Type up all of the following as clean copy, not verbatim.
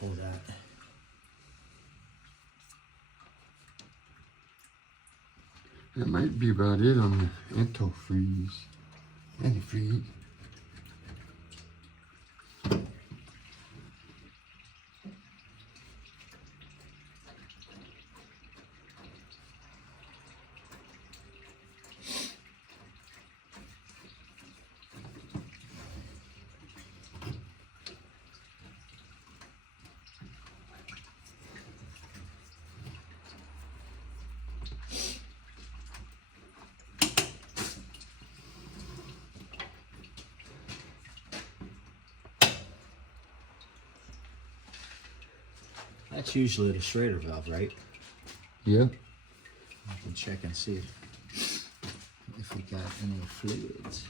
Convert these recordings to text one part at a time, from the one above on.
pull that. That might be about it on the antifreeze. Antifreeze. That's usually the Schrader valve, right? Yeah. I can check and see if we got any fluids.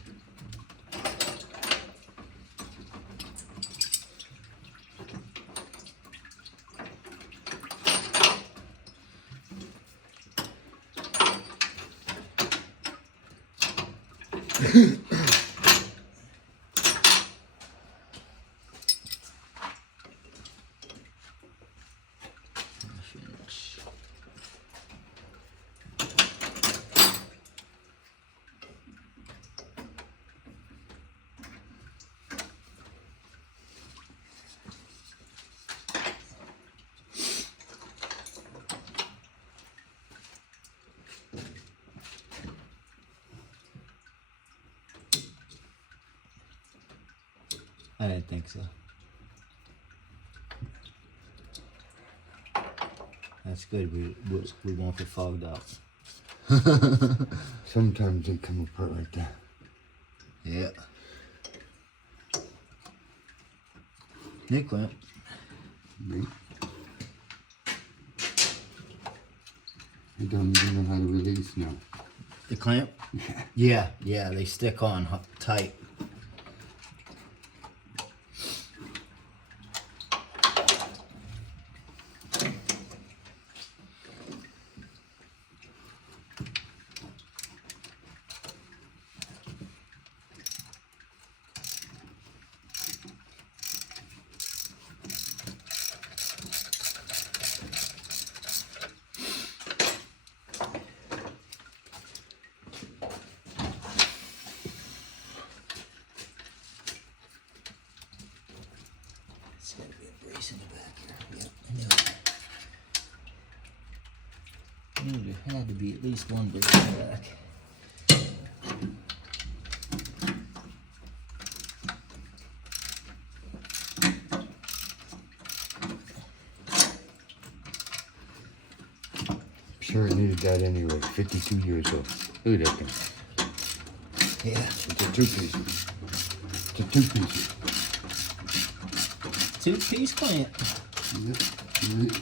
I didn't think so. That's good. We won't get fogged up. Sometimes they come apart like that. Yeah. New clamp. Right. I don't even know how to release now. The clamp? Yeah, they stick on tight. It's gotta be a brace in the back here. Yep, I knew there had to be at least one brace in the back. Sure it needed that anyway. 52 years old. Look at that thing. Yeah. It's a two-piece. It's a two-piece. Two-piece clamp. Yep. It is.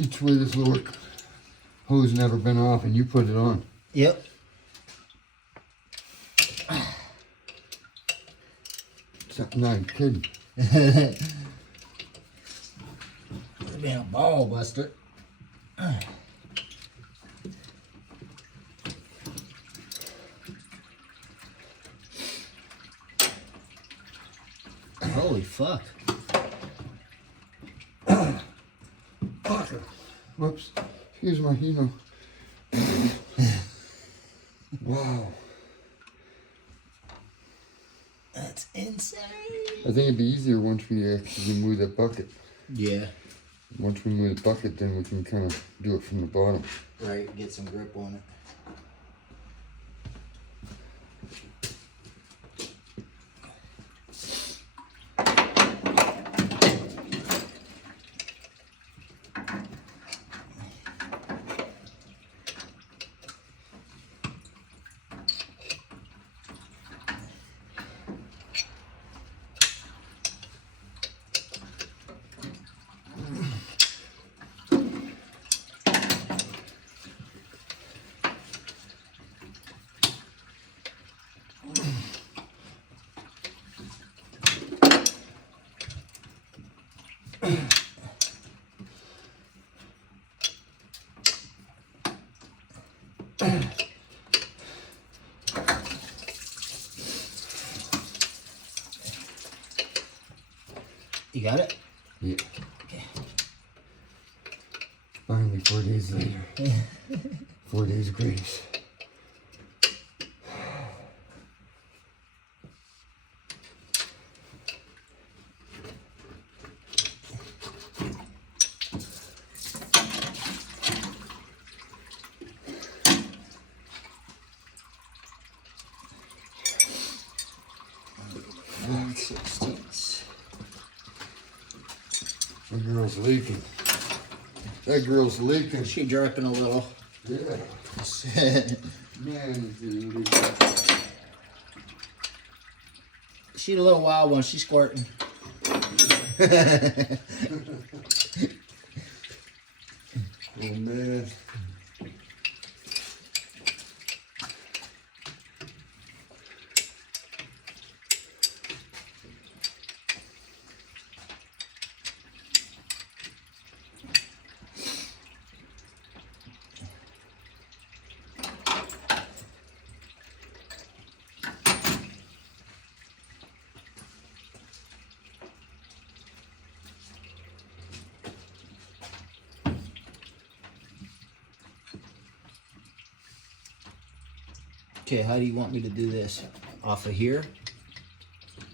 Each way this little hose never been off and you put it on. Yep. Something I'm kidding. It's been a ball buster. Holy fuck. Whoops. Excuse my, Wow. That's insane. I think it'd be easier once we actually move that bucket. Yeah. Once we move the bucket, then we can kind of do it from the bottom. Right, get some grip on it. You got it? Yeah. Okay. Finally, 4 days later. 4 days grace. That girl's leaking. That girl's leaking. She dripping a little. Yeah. Man, it's leaking. She's a little wild one. She's squirting. Oh man. Okay, how do you want me to do this? Off of here?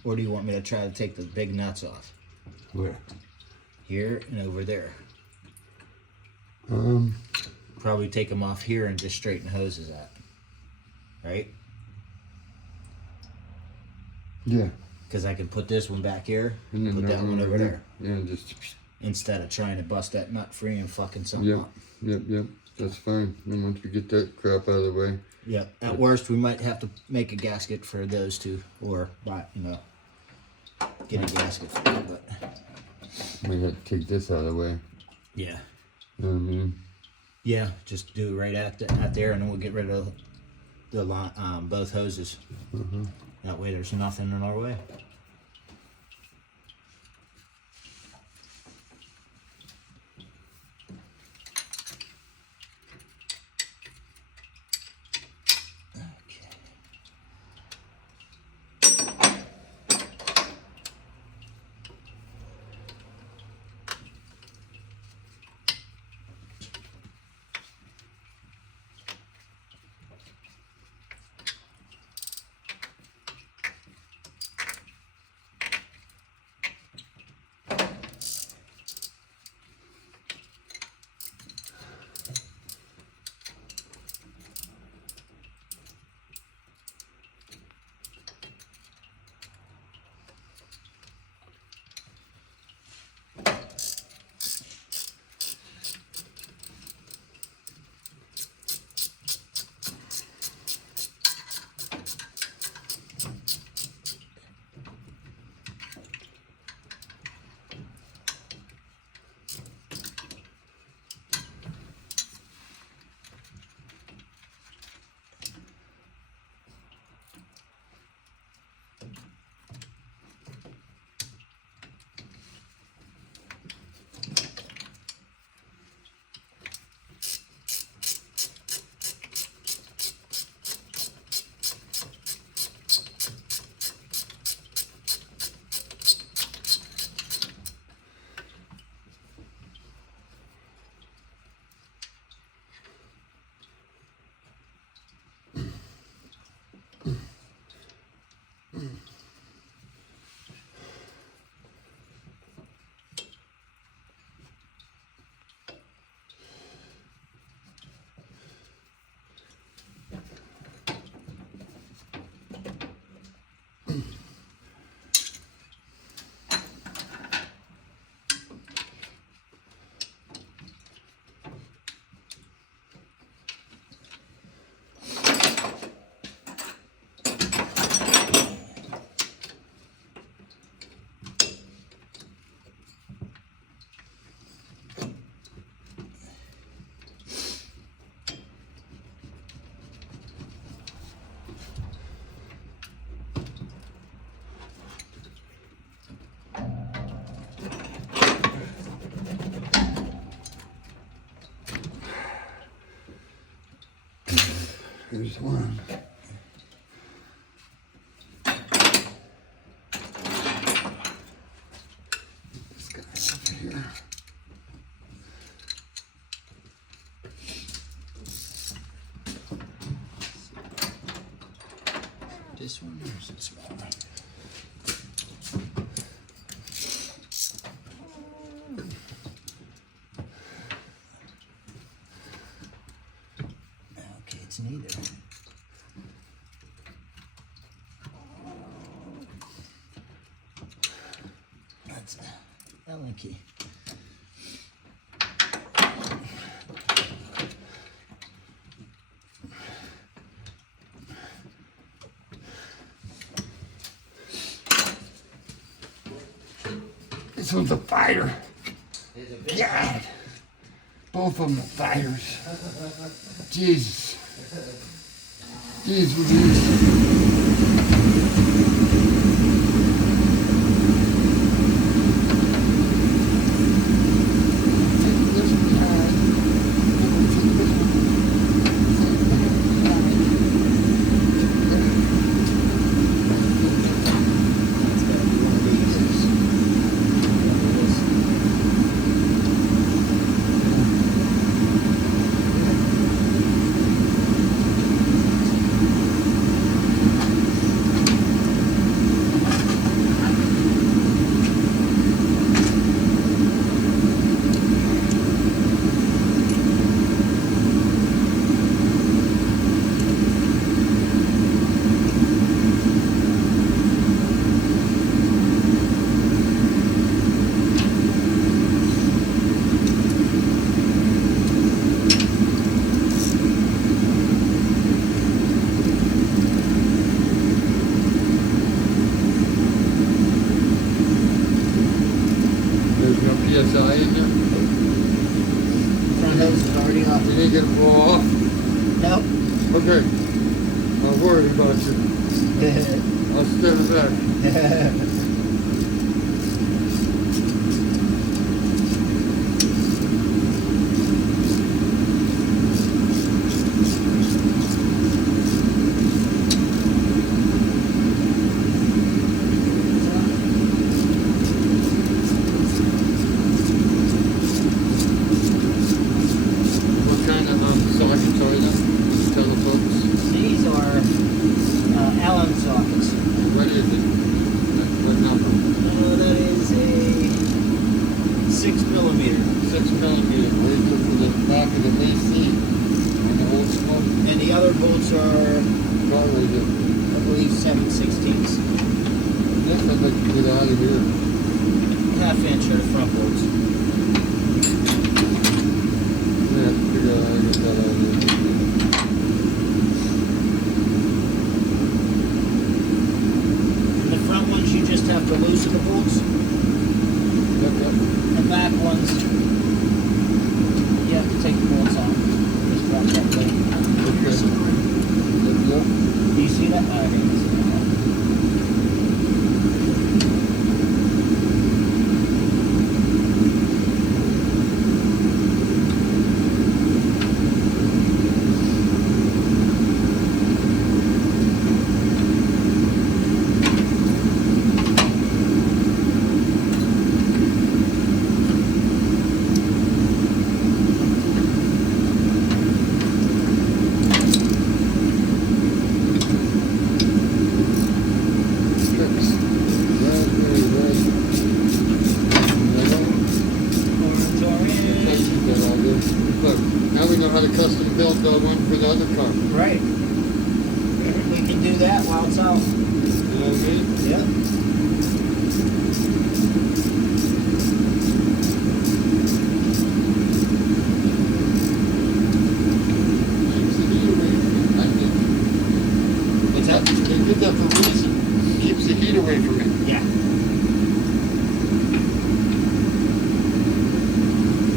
Or do you want me to try to take the big nuts off? Where? Here and over there. Um. Probably take them off here and just straighten hoses out. Right? Yeah. Because I can put this one back here, And then put that one over there. Yeah, just. Instead of trying to bust that nut free and fucking something Yep. up. Yep. That's fine. Then once we get that crap out of the way. Yeah. At worst, we might have to make a gasket for those two, or buy, get a gasket for them. But We have to take this out of the way. yeah, You know what I mean? yeah, just do it right at there, and then we'll get rid of the line, both hoses. That way, there's nothing in our way. Here's one. This guy over here. This one or is it smaller? Okay, it's neither. That's Allen key. This one's a fighter. God. Both of them are fighters. Jesus. Jeez, what PSI in there? Front hose is already off. You didn't get it blow off? Nope. Okay. I'm worried about you. I'll stand back. These are Allen sockets. What is it? What number? That is a 6mm. 6mm. Wait till for the back of the AC on the old smoke. And the other bolts are, Probably the. I believe, 7/16. Yes, I'd like to get out of here. 1/2 inch are the front bolts. Yeah, figure out how to get that out of here. The front ones you just have to loosen the bolts. Yep, yep. The back ones you have to take the bolts off. Just drop that way. Okay. Yep, yep. Do you see that? I didn't see that. Now we know how to custom build the one for the other car. Right. We can do that while it's out. You know what I mean? Yep. Keeps the heat away from it, I think. What's that? They did that for a reason. Keeps the heat away from it. Yeah.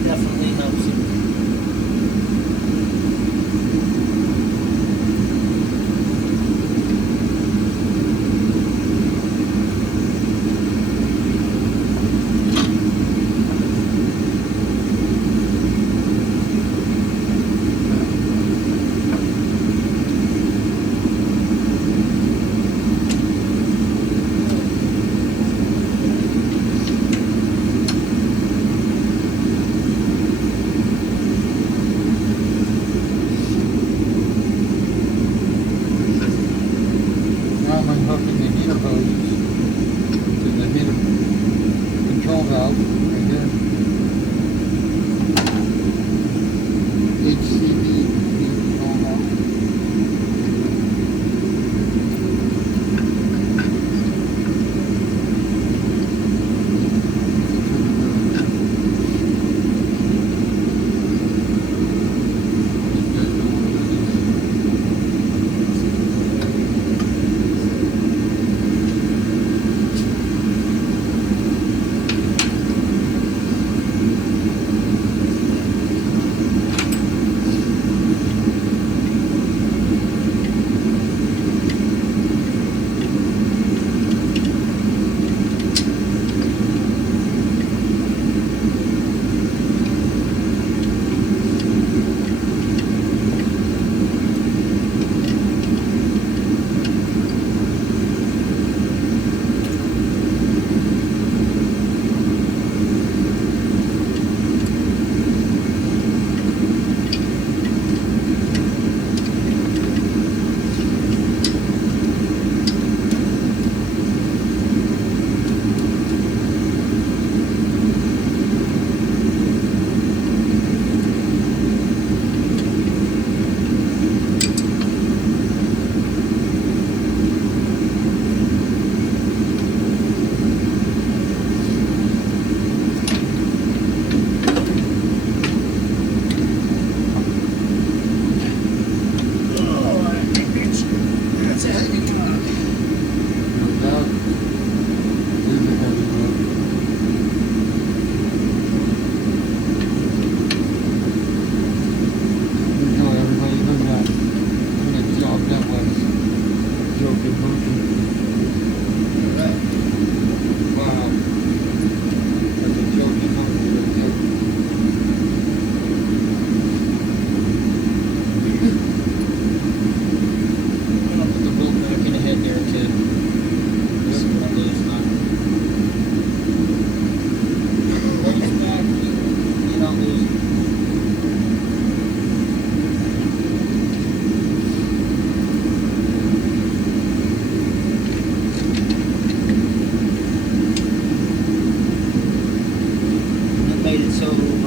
Definitely helps it.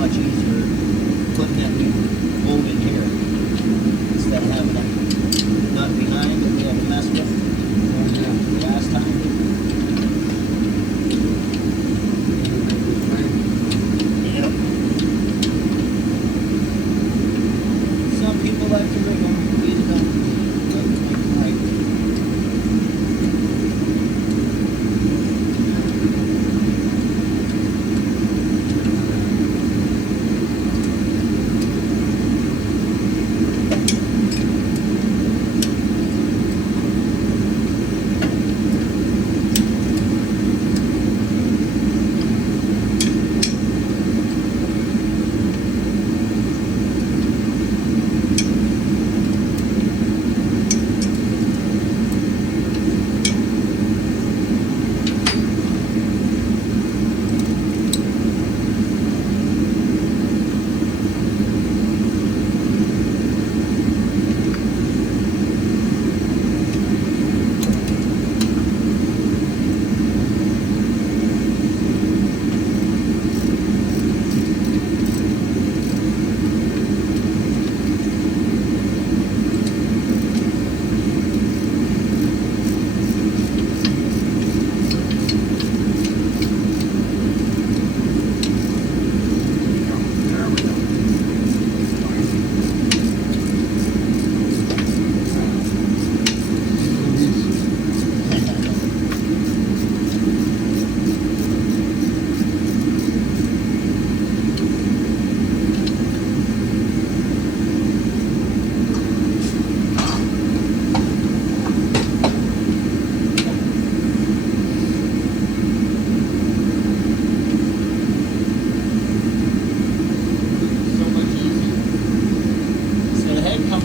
much easier putting that new bolt in here instead of having that nut behind that we had to mess with last time. Yep. Some people like to rig them, we don't like to make them right.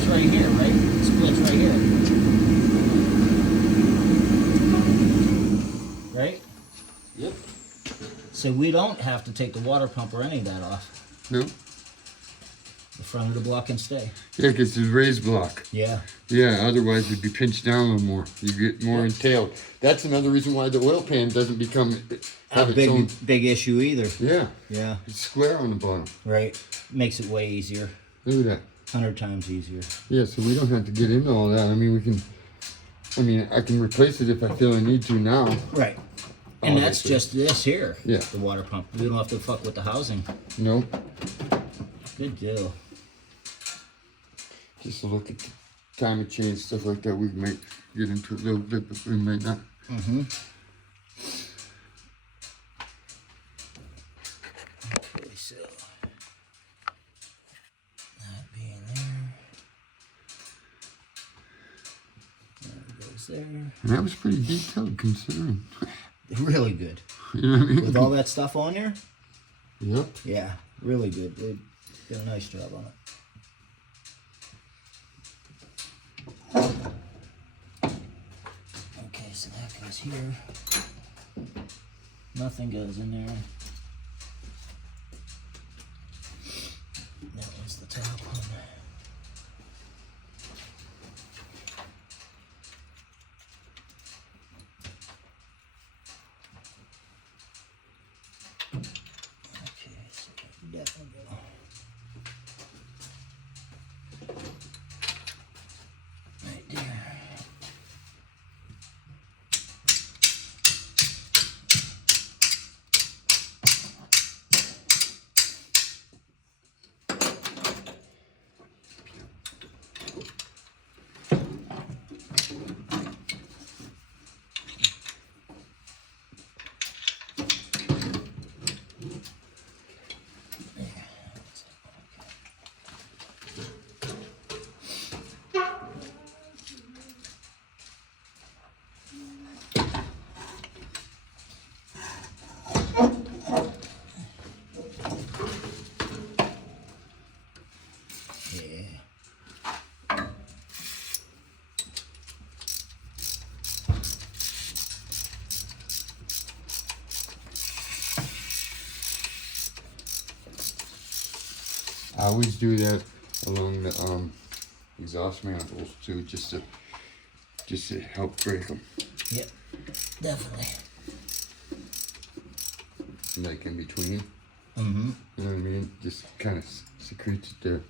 Right here, right? It splits right here. Right? Yep. So we don't have to take the water pump or any of that off. No. The front of the block can stay. Yeah, because it's a raised block. Yeah. Yeah, otherwise it'd be pinched down a little more. You get more entailed. That's another reason why the oil pan doesn't become A big issue either. Yeah. Yeah. It's square on the bottom. Right. Makes it way easier. Look at that. 100 times easier. Yeah, so we don't have to get into all that. I mean, I can replace it if I feel I need to now. Right. And that's Obviously. just this here. Yeah. The water pump. We don't have to fuck with the housing. No. Good deal. Just a look at the time of change, stuff like that. We might get into a little bit, but we might not. Mm-hmm. Okay, so that being there. That goes there. And that was pretty detailed considering. Really good. You know what I mean? With all that stuff on there? Yep. Yeah, really good. They did a nice job on it. Okay, so that goes here. Nothing goes in there. That was the top one. Okay, so definitely go. Right there. I always do that along the exhaust manifolds too, just to help break them. Yep, definitely. Like in between. Mm-hmm. You know what I mean? Just kind of secretes it there.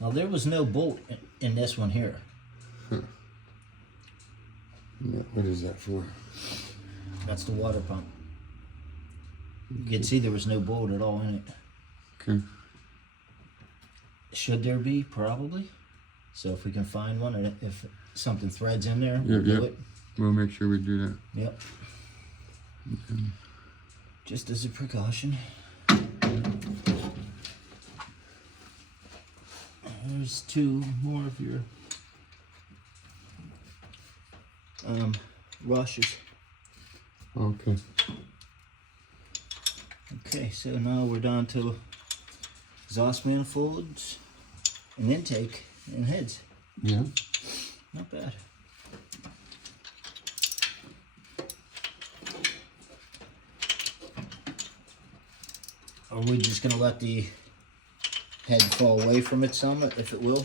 Now there was no bolt in this one here. Huh. What is that for? That's the water pump. You can see there was no bolt at all in it. Okay. Should there be? Probably. So if we can find one, and if something threads in there, we'll do it. We'll make sure we do that. Yep. Okay. Just as a precaution. There's 2 more of your washers. Okay. Okay, so now we're down to exhaust manifolds and intake and heads. Yeah. Not bad. Are we just gonna let the head fall away from it some, if it will?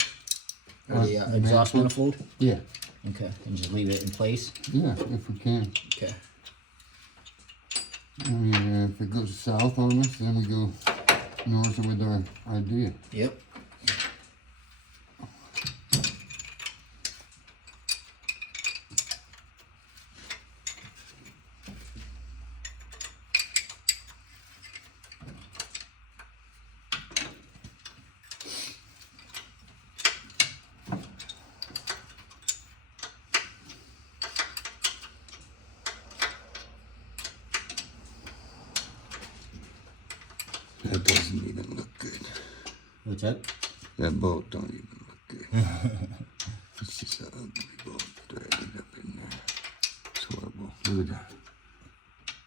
Or the exhaust manifold? Yeah. Okay, and just leave it in place? Yeah, if we can. Okay. I mean, if it goes south on us, then we go north with our idea. Yep. That doesn't even look good. What's that? That bolt don't even look good. It's just an ugly bolt threaded up in there. It's horrible. Look at that.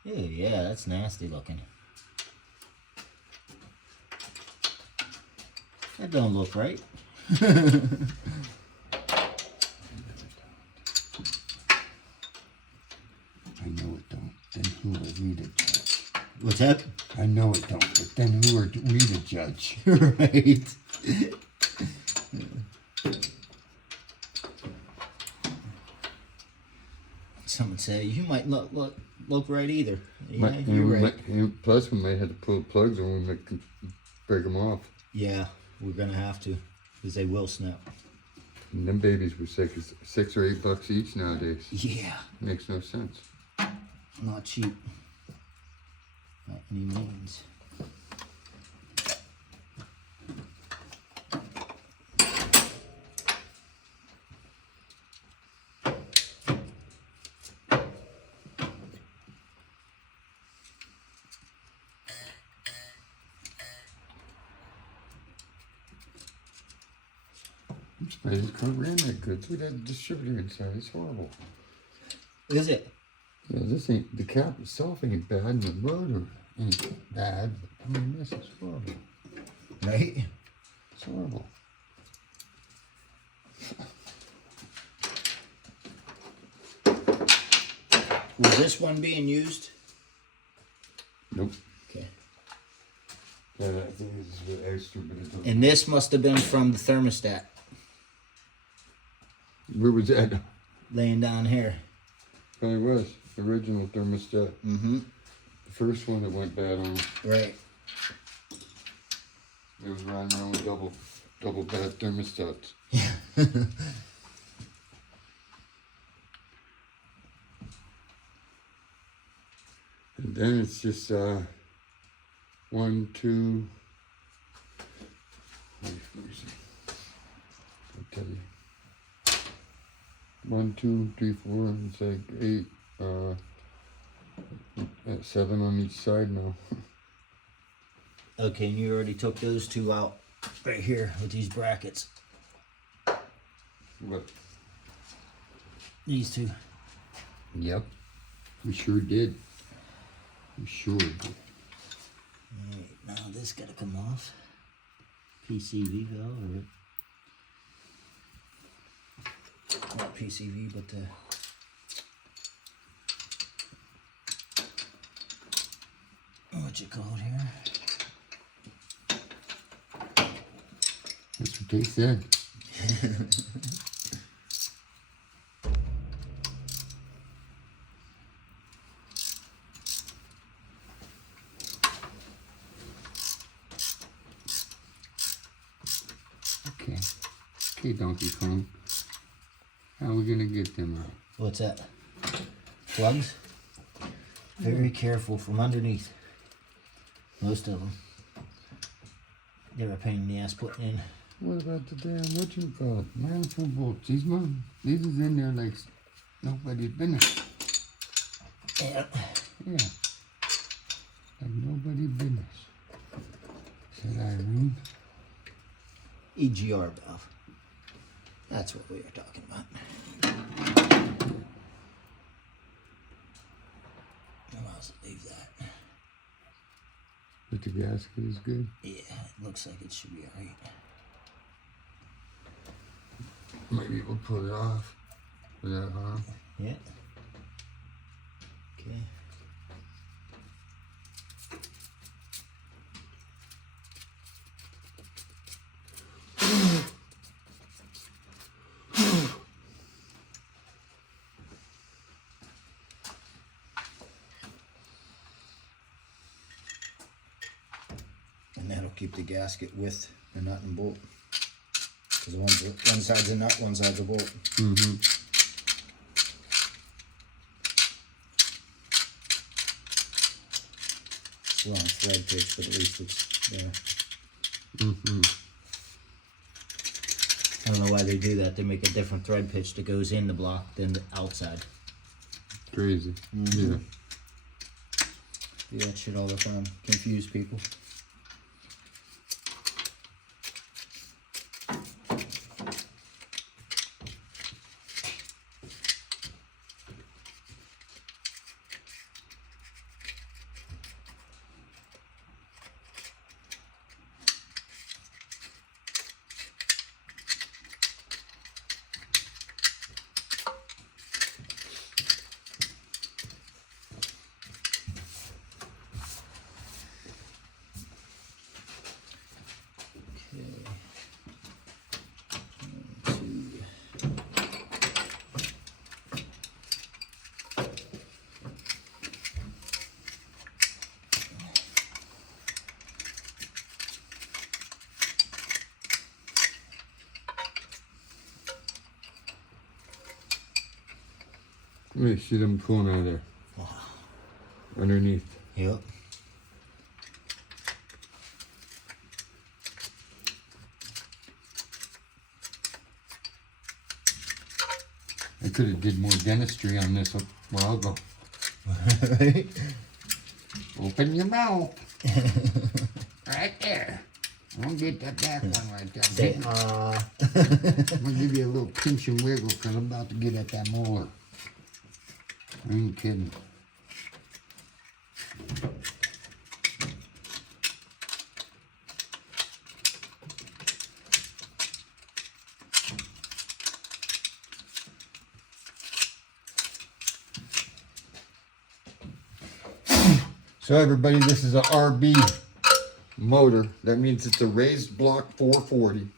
Ew, yeah, that's nasty looking. That don't look right. I know it don't. Then who are we to judge? What's that? I know it don't, but then who are we to judge? Right. Someone say you might not look right either. Yeah, you're right. Plus, we might have to pull plugs and we might break them off. Yeah, we're gonna have to, because they will snap. And them babies were $6 or $8 each nowadays. Yeah. Makes no sense. Not cheap. By any means. Spray's can't ran that good. Look at that distributor inside. It's horrible. Is it? Yeah, this ain't, the cap itself ain't bad and the motor ain't bad. I mean, this is horrible. Right? It's horrible. Was this one being used? Nope. Okay. Yeah, I think this is a bit extra, but it doesn't. And this must have been from the thermostat. Where was that? Laying down here. Probably was. The original thermostat. Mm-hmm. The first one that went bad on. Right. It was running around with double bad thermostats. And then it's just 1, 2. Let me see. I'll tell you. 1, 2, 3, 4. It's like 8. 7 on each side now. Okay, and you already took those 2 out right here with these brackets. What? These 2. Yep. We sure did. We sure did. Alright, now this gotta come off. PCV valve, or not PCV, but the what's it called here? That's what they said. Hey, Donkey Kong. How are we gonna get them out? What's that? Plugs? Very careful from underneath. Most of them. They're a pain in the ass putting in. What about the damn, what you call it? Manifold bolts. These is in there like nobody's business. Yeah. Yeah. Like nobody's business. Said Irene. EGR valve. That's what we were talking about. I'll leave that. But the gasket is good. Yeah, it looks like it should be alright. Maybe we'll pull it off without harm. Yeah. Okay. And that'll keep the gasket with the nut and bolt. Because one side's a nut, one side's a bolt. Mm-hmm. It's wrong thread pitch, but at least it's there. Mm-hmm. I don't know why they do that. They make a different thread pitch that goes in the block than the outside. Crazy. Mm-hmm. Yeah. Do that shit all the time. Confuse people. Let me see them pulling out of there. Underneath. Yep. I could have did more dentistry on this a while ago. Right? Open your mouth. Right there. Don't get that back one right there. Say, I'm gonna give you a little pinch and wiggle because I'm about to get at that molar. I ain't kidding. So everybody, this is a RB motor. That means it's a raised block 440.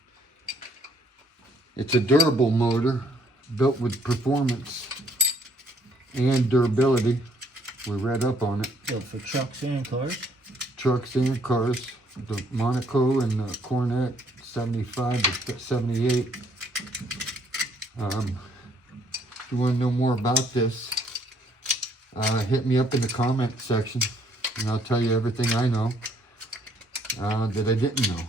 It's a durable motor built with performance and durability. We read up on it. built for trucks and cars. Trucks and cars. The Monaco and the Cornet 75 to 78. If you want to know more about this, hit me up in the comment section and I'll tell you everything I know that I didn't know.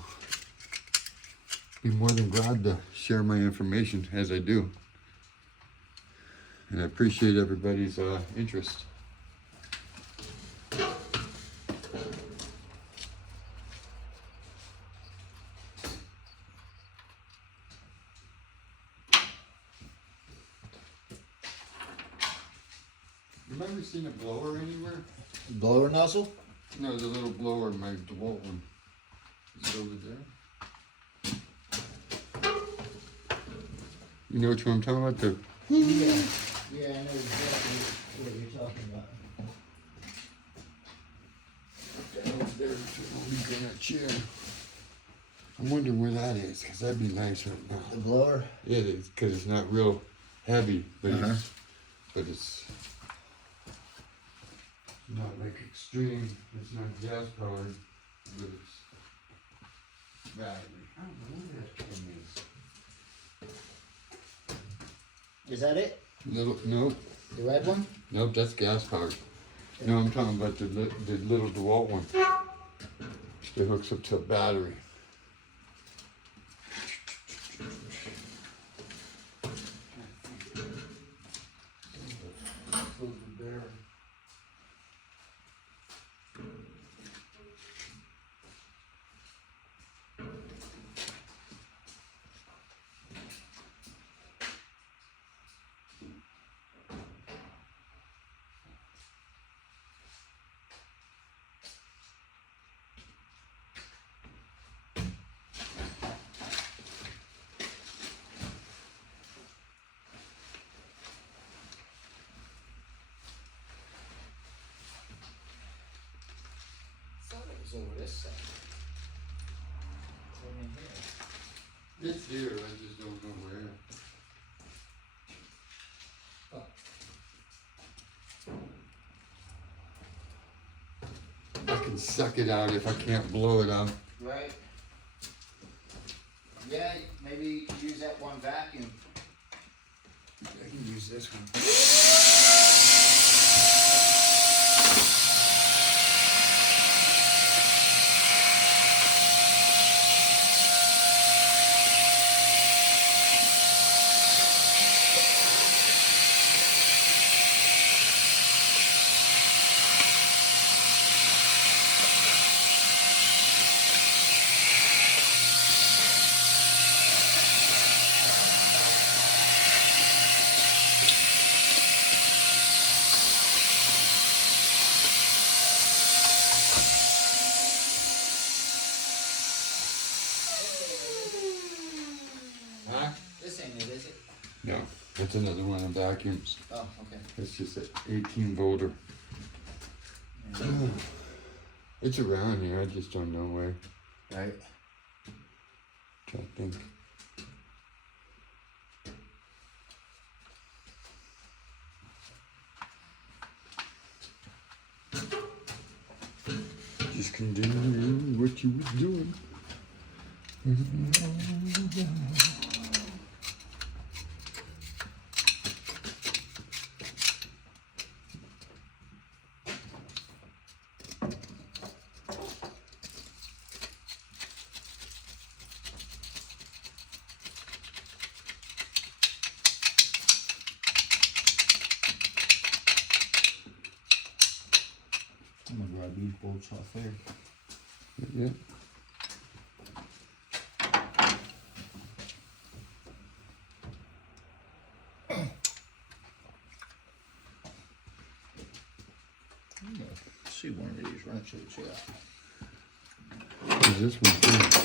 Be more than glad to share my information as I do. And I appreciate everybody's interest. Have you ever seen a blower anywhere? Blower nozzle? No, the little blower, my DeWalt one. Is it over there? You know which one I'm talking about? The Yeah, I know exactly what you're talking about. down there, so in that chair. I'm wondering where that is, because that'd be nice right now. The blower? Yeah, it is, because it's not real heavy, but it's not like extreme. It's not gas powered, but it's battery. I don't know where that thing is. Is that it? Little, nope, The red one? nope, that's gas powered. No, I'm talking about the little DeWalt one. It hooks up to a battery. Over this side. In here. It's here, I just don't know where. I can suck it out if I can't blow it out. Right. Yeah, maybe you could use that one vacuum. I can use this one. This ain't it, is it? No, that's another one of vacuums. Oh, okay. It's just an 18 volter. It's around here, I just don't know where. Right. I think. Just continue what you was doing. I'm gonna grab these bolts off there. Yeah. See one of these wrenches, yeah. Is this one too?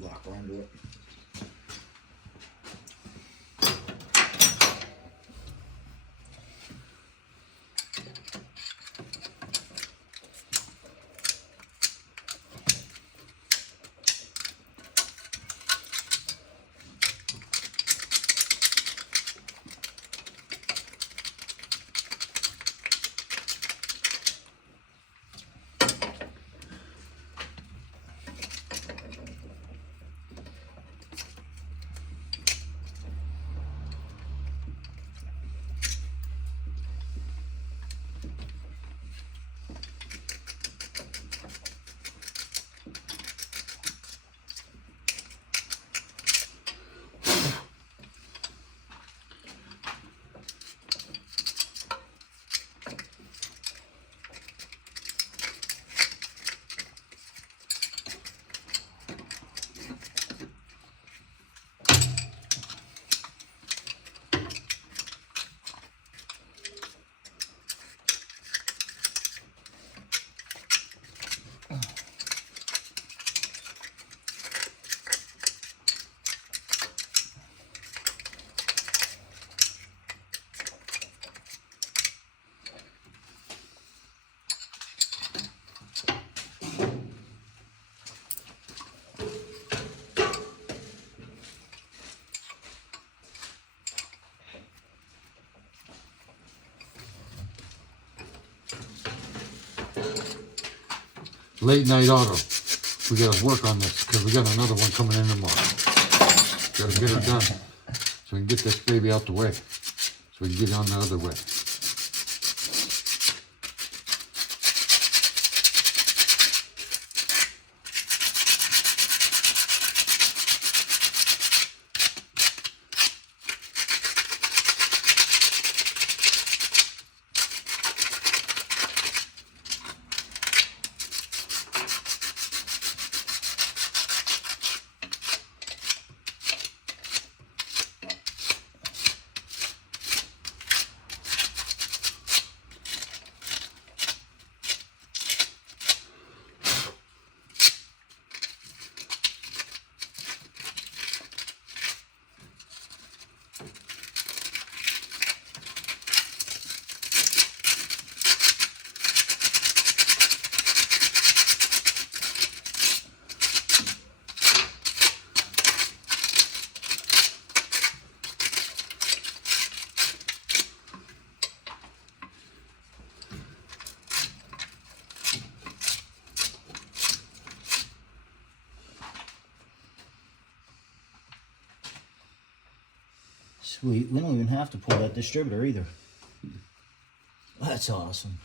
Lock onto it. Late night auto. We gotta work on this because we got another one coming in tomorrow. Gotta get it done. So we can get this baby out the way. So we can get on the other way. Sweet. We don't even have to pull that distributor either. That's awesome.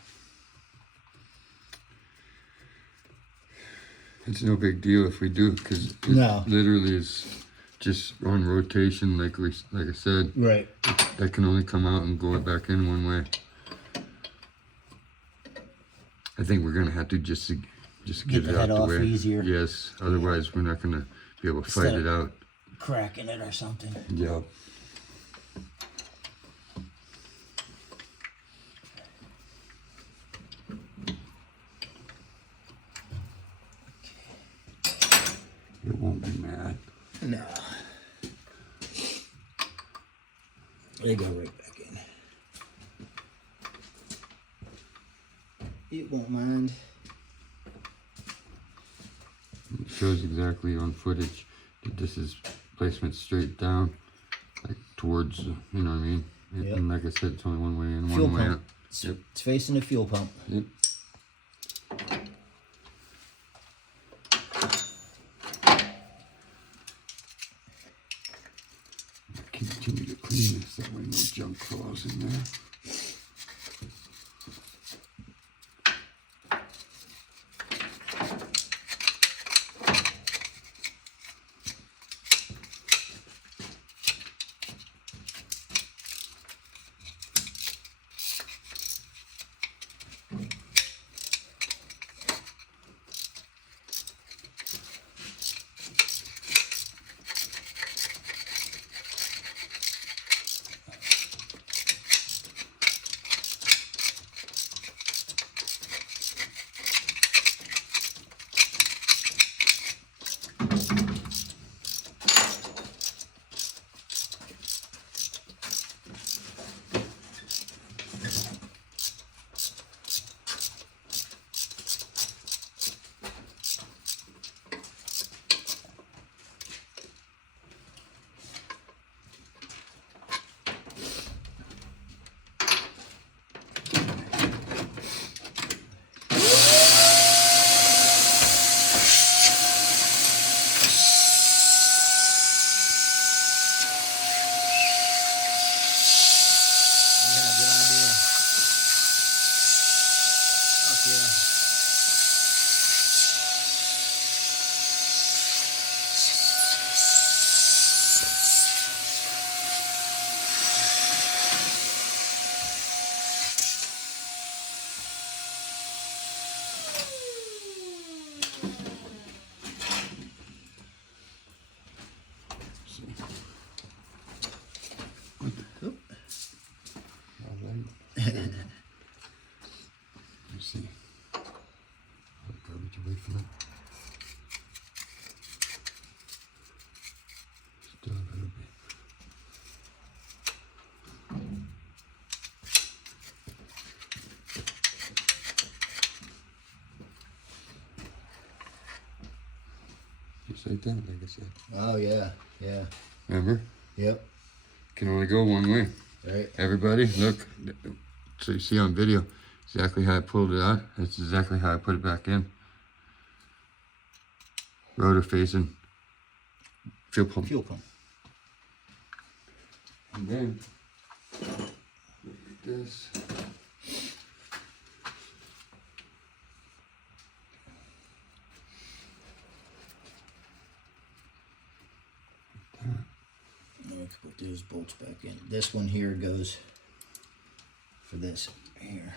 It's no big deal if we do, because it literally is just on rotation, like I said. Right. That can only come out and go back in one way. I think we're gonna have to just get it out the way. Easier. Yes. Otherwise, we're not gonna be able to fight it out. Cracking it or something. Yep. It won't be mad. No. They go right back in. It won't mind. It shows exactly on footage that this is placement straight down, like towards, you know what I mean? Yep. And like I said, it's only one way in, fuel one way pump. out. Yep. It's facing the fuel pump. Yep. Continue to clean this, that way no junk falls in there. Just like that, like I said. Oh yeah, yeah. Remember? Yep. Can only go one way. Right. Everybody, look. So you see on video exactly how I pulled it out. That's exactly how I put it back in. Rotor facing fuel pump. Fuel pump. And then, look at this. Now we can put those bolts back in. This one here goes for this here.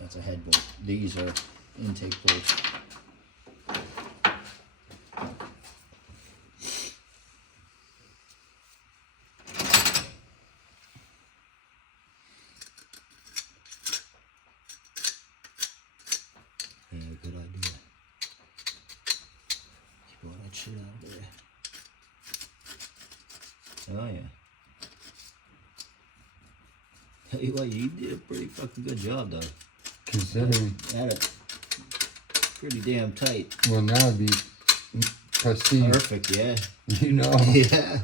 That's a head bolt. These are intake bolts. Yeah, good idea. Keep all that shit out of there. Oh yeah. Tell you what, you did a pretty fucking good job though. Considering. Had it pretty damn tight. Well, now it'd be pristine. Perfect, yeah. You know. Yeah.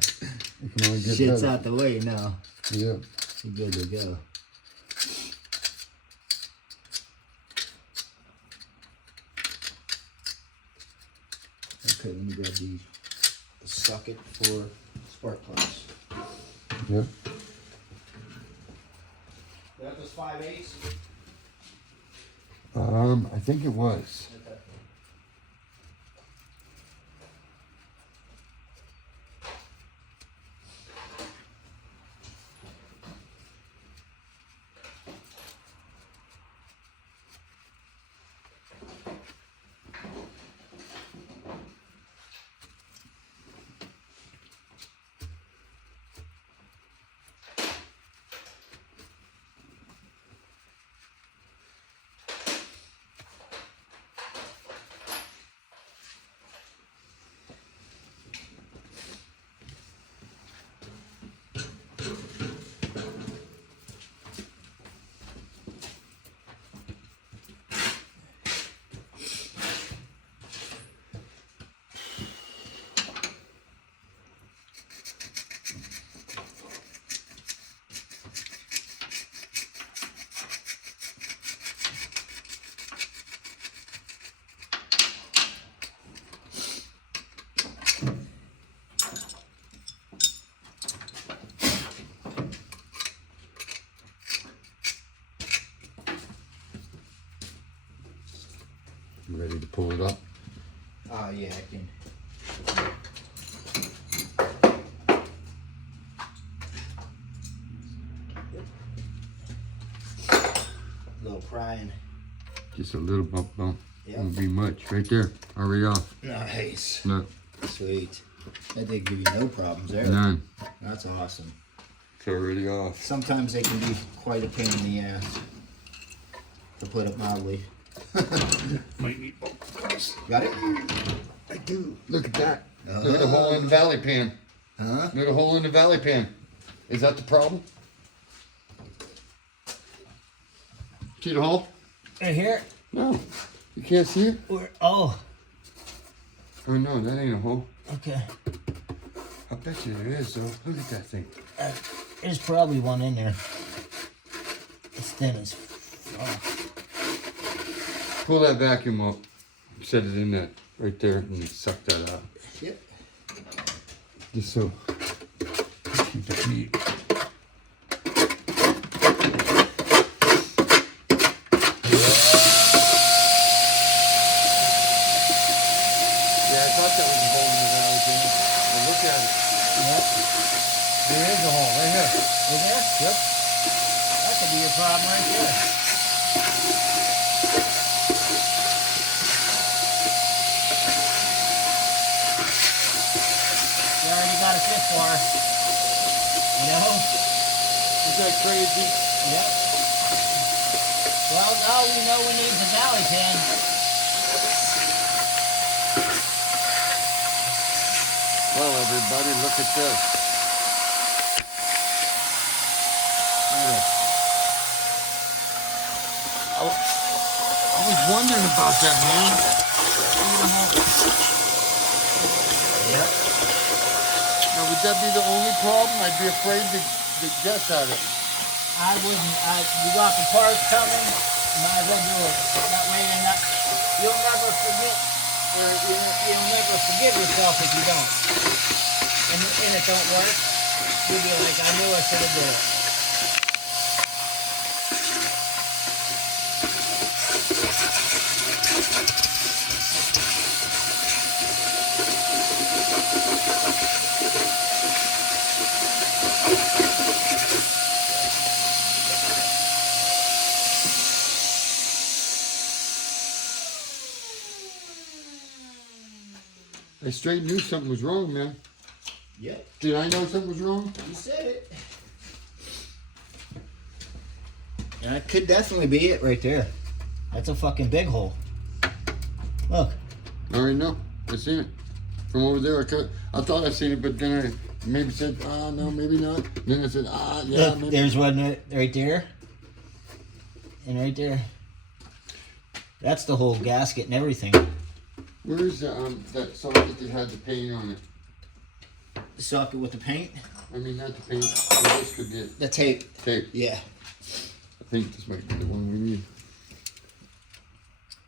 It can only get Shit's better. out the way now. Yeah. You're good to go. Okay, let me grab the socket for spark plugs. Yep. That was 5/8. I think it was. Okay. You ready to pull it up? Yeah, I can. A little prying. Just a little bump. Yep. Won't be much. Right there. Already off. Nice. No. Sweet. That did give you no problems there. None. That's awesome. It's already off. Sometimes they can be quite a pain in the ass, to put it mildly. Might need both guys. Got it? I do. Look at that. Look at the hole in the valley pan. Huh? Look at the hole in the valley pan. Is that the problem? See the hole? Right here? No. You can't see it? Oh, Oh no, that ain't a hole. okay. I bet you there is though. Look at that thing. There's probably one in there. It's thin as fuck. Pull that vacuum up. Set it in that right there and suck that out. Yep. Just so keep it neat. Yeah, I thought that was a hole in the valley thing. Well, look at it. Yep. There is a hole right here. Is there? Yep. That could be a problem right there. You already got a fit for her. You know? Is that crazy? Yep. Well, now we know we need the valley pin. Well, everybody, look at this. I was wondering about that, man. Yep. Now, would that be the only problem? I'd be afraid to guess at it. I wouldn't. You got the parts coming. Might as well do it. That way you'll never forget, or you'll never forgive yourself if you don't. and it don't work, you'll be like, I knew I should have did it. I straight knew something was wrong, man. Yep. Did I know something was wrong? You said it. That could definitely be it right there. That's a fucking big hole. Look. I already know. I seen it. From over there, I thought I seen it, but then I maybe said, no, maybe not. Then I said, yeah, Look, maybe. there's one right there. And right there. That's the whole gasket and everything. Where's that socket that had the paint on it? The socket with the paint? I mean, not the paint. Well, this could be it. The tape. Tape. Yeah. I think this might be the one we need.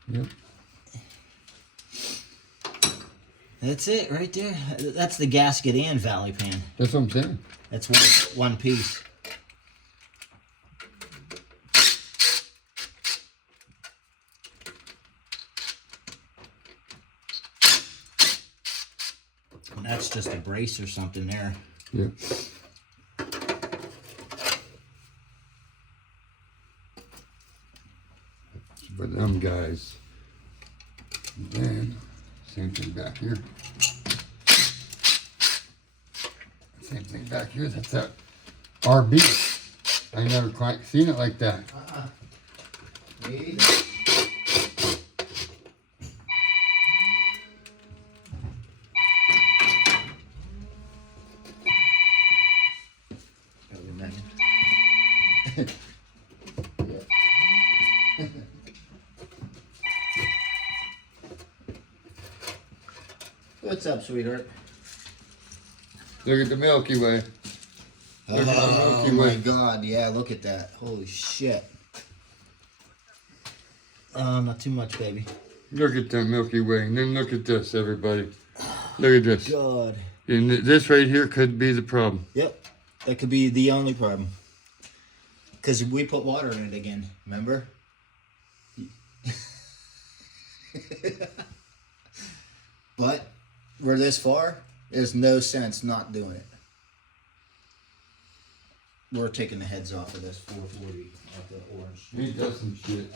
Yep. That's it right there. That's the gasket and valley pan. That's what I'm saying. That's one piece. And that's just a brace or something there. Yeah. For them guys. And then, same thing back here. Same thing back here. That's that RB. I never quite seen it like that. Me either. What's up, sweetheart? Look at the Milky Way. Look at the Oh Milky my Way. God! Yeah, look at that. Holy shit. Not too much, baby. Look at the Milky Way. And then look at this, everybody. Look at this. God. And this right here could be the problem. Yep. That could be the only problem. Because we put water in it again, remember? But we're this far, there's no sense not doing it. We're taking the heads off of this 440 off the orange. He does some shit.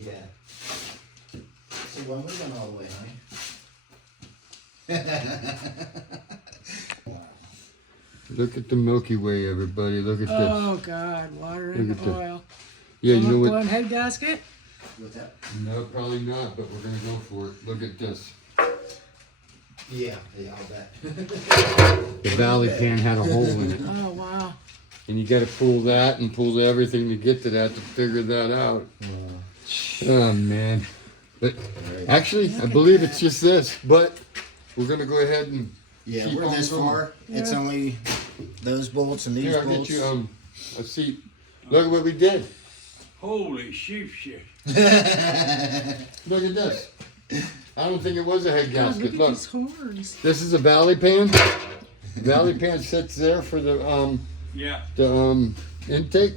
Yeah. So when we went all the way, honey? Look at the Milky Way, everybody. Look at Oh this. God, water Look and at that. oil. Yeah, you know what? One head gasket? What's that? No, probably not, but we're going to go for it. Look at this. Yeah, I'll bet. The valley pan had a hole in it. Oh wow. And you got to pull that and pull everything to get to that to figure that out. Oh, man. But actually, I believe it's just this. But we're going to go ahead and Yeah, keep we're on this going. far. It's Yeah. only those bolts and these Here, I'll bolts. get you a seat. Look at what we did. Holy sheep shit. Look at this. I don't think it was a head God, gasket. look at Look, these horns. this is a valley pan. Valley pan sits there for the Yeah. intake.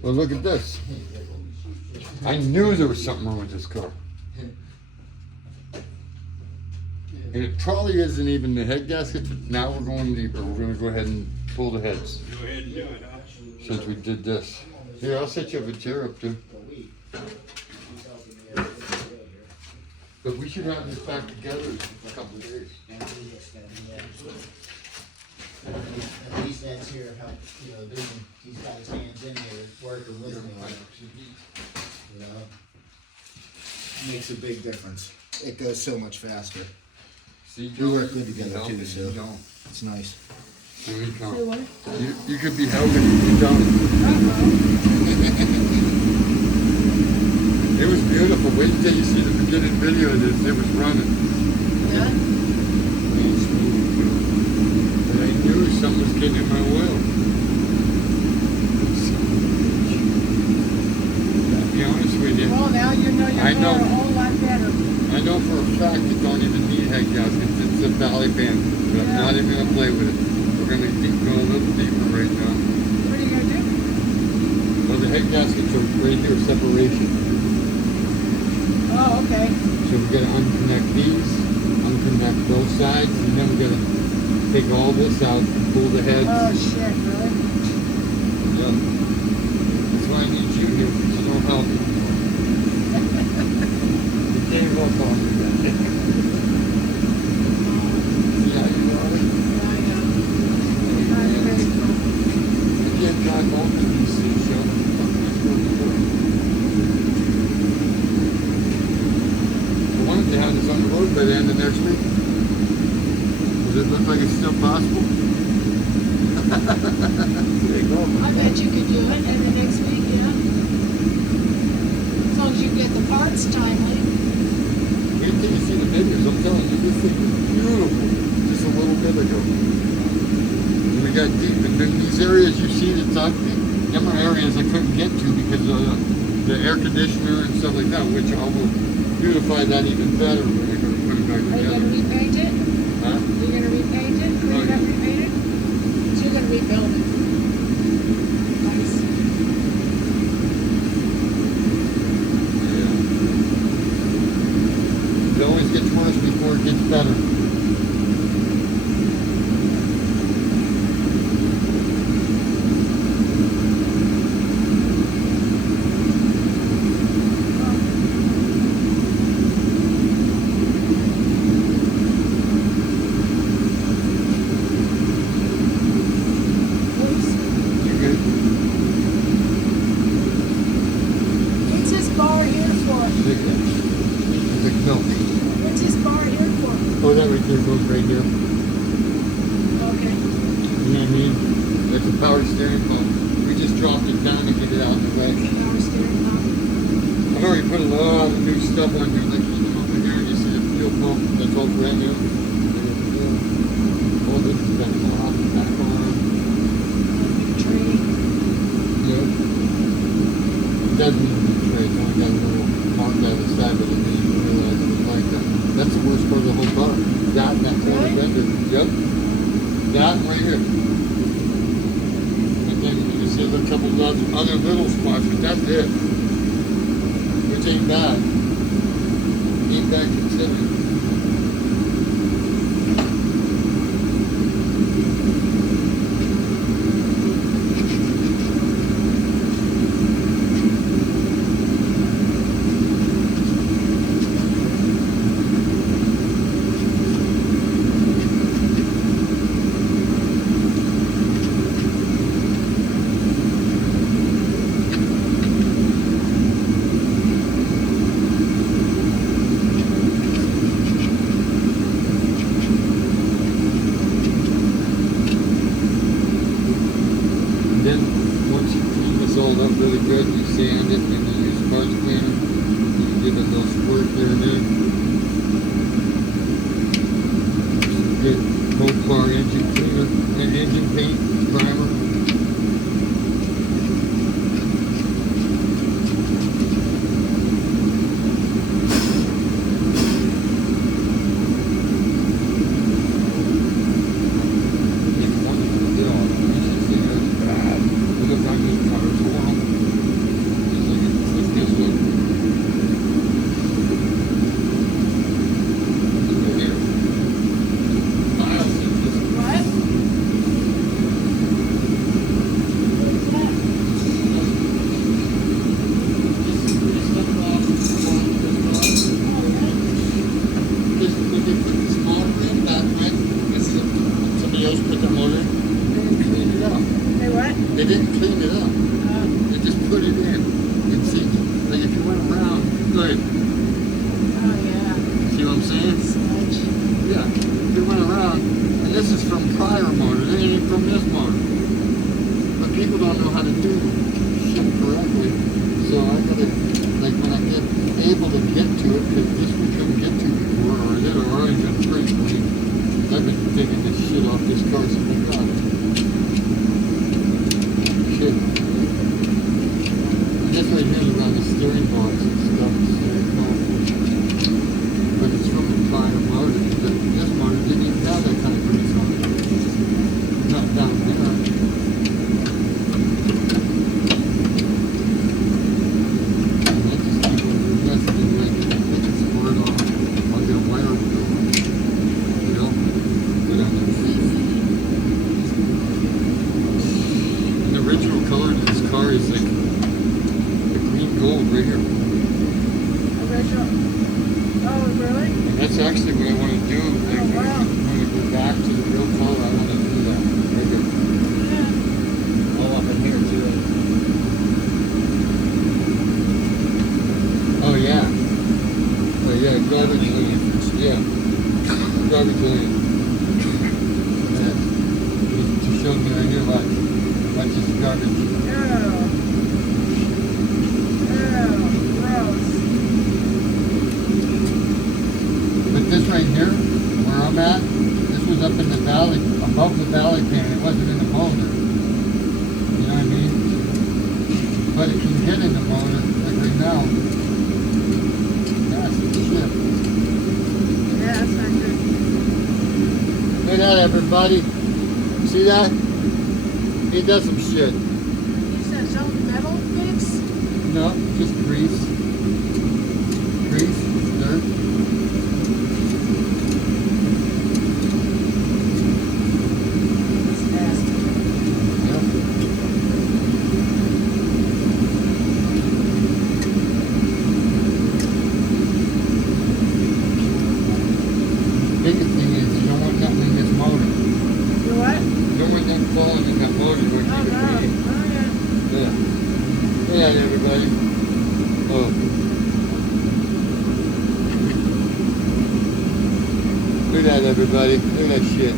Well, look at this. I knew there was something wrong with this car. And it probably isn't even the head gasket, but now we're going deeper. We're going to go ahead and pull the heads Go ahead and do it, huh? since we did this. Here, I'll set you up a chair up too. But we should have this back together in a couple of days. At least that's here, how, he's got his hands in here, working with me on it, you know? Makes a big difference. It goes so much faster. See, We work good you together help too, and so you don't. it's nice. Here we come. Say what? You could be helping and you don't. It was beautiful. Wait until you see the beginning video of this. It was running. Yeah. Real smooth. But I knew something was getting in my oil. I'll be honest with you. Well, now you know your I know. car a whole lot better. I know know for a fact you don't even need head gaskets. It's a valley band, but I'm not even gonna play with it. We're gonna go a little deeper right now. What are you gonna do? Well, the head gaskets are right here, separation. Oh, okay. So we gotta unconnect these, unconnect both sides, and then we gotta take all this out and pull the heads. Oh shit, really? Yeah. That's why I need you here, because you don't help me. You gave up on me. Yeah, you got it. I can't drive both of these things, so I wanted to have this on the road by the end of next week. Does it look like it's still possible? There you go. I bet you could do it in the next week, yeah. As long as you get the parts timely. Wait till you see the videos. I'm telling you, this thing is beautiful. Just a little bit ago. And we got deep. And then these areas you see that's ugly, them are areas I couldn't get to because of the air conditioner and stuff like that, which I will beautify that even better when we're going to put it back Are you together. gonna repaint it? Huh? You're gonna repaint it? Oh, Clean it up, yeah. repaint it? So you're gonna rebuild it? Nice. Yeah. It always gets worse before it gets better. What's, You good? what's this bar here for? It's like milk. What's this bar here for? Oh, that right there goes right here. Okay. You know what I mean? That's a power steering pump. We just dropped it down to get it out of the way. Power steering pump. I've already put a lot of new stuff on here. Like you come over here and you see the fuel pump that's all brand new. All this has been off the back on. Big tree. Yeah. It doesn't even be tray. It's only got a little mark on the side, but it didn't even realize it was like that. That's the worst part of the whole car. That and that corner Really? fender. Yep. That right here. And then you see a couple of other little spots, but that's it. Which ain't bad. Ain't bad considering. And then once you clean this all up really good, you sand it and you use parts cleaner. You give it a little squirt here and there. Some good Mopar engine cleaner and engine paint primer. What? Hey, what? They didn't clean it up. They just put it in. And see, like if you went around, like, Oh, yeah. see what I'm saying? Sludge. Yeah. If you went around, and this is from prior motor, it ain't from this motor. But people don't know how to do shit correctly. So I gotta, like when I get able to get to it, because this we couldn't get to before, or it had already been pretty clean. I've been taking this shit off this car since we got it. Shit. And this right here is around the steering box and stuff. So, but that's actually what I want to do. Like, Oh, wow. when we go back to the real color, I want to do that. Make it all up in here too. Oh yeah. Oh yeah, garbage lane. Yeah. Garbage lane. Yeah. Just showed me right here, watch. Watch this garbage. Oh. Oh, gross. But this right here, where I'm at, this was up in the valley, above the valley pan. It wasn't in the motor. You know what I mean? But it can get in the motor, like right now. That's the shit. Yeah, that's not good. Look at that, everybody. See that? He does some shit. Use that some metal mix? No, just grease. Grease, dirt. That's nasty. Yep. Biggest thing is you don't want nothing in this motor. You what? You don't want nothing falling in that motor when Oh, you no. can breathe. Oh, yeah. Yeah. Yeah, everybody. Oh. Look at that, everybody. Look at that shit.